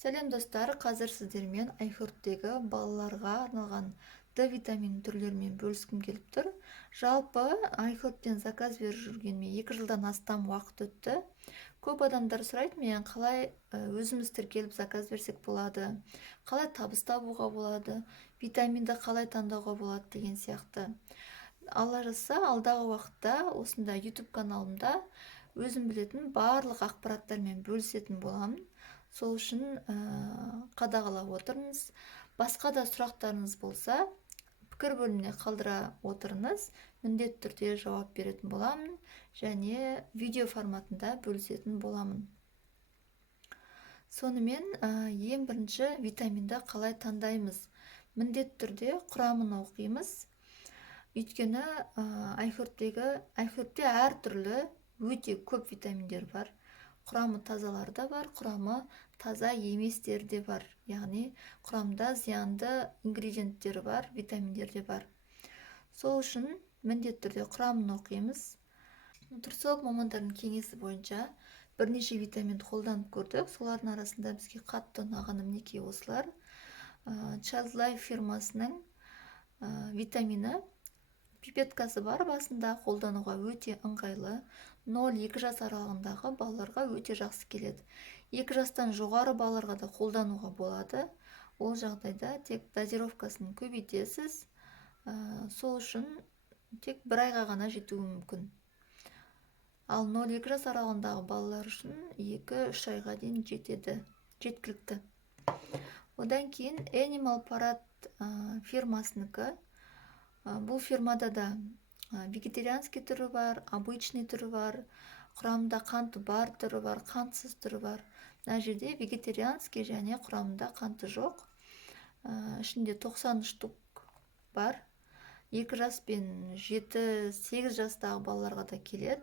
Сәлем достар, қазір сіздермен айхербтегі балаларға арналған D витамин түрлерімен бөліскім келіп тұр. Жалпы айхербтен заказ беріп жүргеніме 2 жылдан астам уақыт өтті. Көп адамдар сұрайды менен, қалай өзіміз тіркеліп заказ берсек болады, қалай табыс табуға болады, витаминді қалай таңдауға болады деген сияқты. Алла жазса, алдағы уақытта осында YouTube каналымда өзім білетін барлық ақпараттармен бөлісетін боламын. Сол үшін қадағалап отырыңыз. Басқа да сұрақтарыңыз болса, пікір бөліміне қалдыра отырыңыз. Міндетті түрде жауап беретін боламын және видео форматында бөлісетін боламын. Сонымен ең бірінші витаминді қалай таңдаймыз? Міндетті түрде құрамын оқимыз. Өйткені айхербте әртүрлі өте көп витаминдер бар. Құрамы тазалар да бар, құрамы таза еместер де бар. Яғни құрамда зиянды ингредиенттері бар, витаминдер де бар. Сол үшін міндетті түрде құрамын оқимыз. Нутрициолог мамандардың кеңесі бойынша бірнеше витаминді қолданып көрдік. Солардың арасында бізге қатты ұнағаны мінекей осылар. Child Life фирмасының витамині пипеткасы бар, басында қолдануға өте ыңғайлы. 0-2 жас аралығындағы балаларға өте жақсы келеді. 2 жастан жоғары балаларға да қолдануға болады. Ол жағдайда тек дозировкасын көбейтесіз. Сол үшін тек 1 айға ғана жетуі мүмкін. Ал 0-2 жас аралығындағы балалар үшін 2-3 айға дейін жеткілікті. Одан кейін Animal Parade фирмасынікі. Бұл фирмада да вегетарианский түрі бар, обычный түрі бар, құрамында қанты бар түрі бар, қантсыз түрі бар. Мына жерде вегетарианский және құрамында қанты жоқ. Ішінде 90 штук бар. 2 жас пен 7-8 жастағы балаларға да келеді.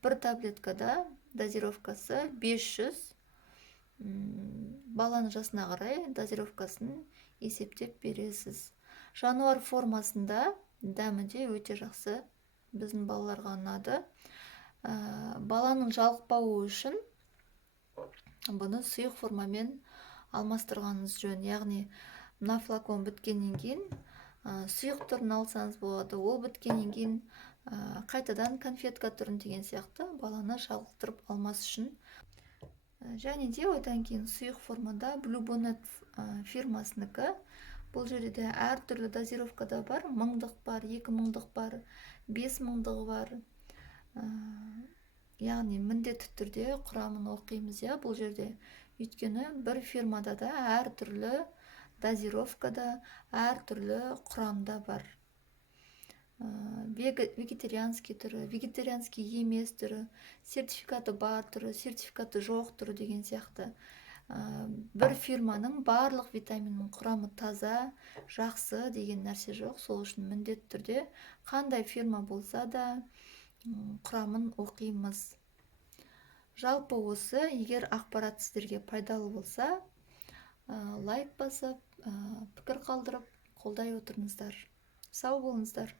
Бір таблеткада дозировкасы 500. Баланың жасына қарай дозировкасын есептеп бересіз. Жануар формасында дәмі де өте жақсы, біздің балаларға ұнады. Баланың жалықпауы үшін бұны сұйық формамен алмастырғаныңыз жөн. Яғни мына флакон біткеннен кейін сұйық түрін алсаңыз болады. Ол біткеннен кейін қайтадан конфетка түрін деген сияқты баланы жалықтырып алмас үшін. Және де одан кейін сұйық формада Blue Bonnet фирмасынікі. Бұл жерде әртүрлі дозировкада бар. 1000-дық бар, 2000-дық бар, 5000-дығы бар. Яғни міндетті түрде құрамын оқимыз, бұл жерде. Өйткені бір фирмада да әртүрлі дозировкада, әртүрлі құрамда бар. Вегетарианский түрі, вегетарианский емес түрі, сертификаты бар түрі, сертификаты жоқ түрі деген сияқты. Бір фирманың барлық витаминнің құрамы таза, жақсы деген нәрсе жоқ. Сол үшін міндетті түрде қандай фирма болса да құрамын оқимыз. Жалпы осы, егер ақпарат сіздерге пайдалы болса, лайк басып, пікір қалдырып, қолдай отырыңыздар. Сау болыңыздар.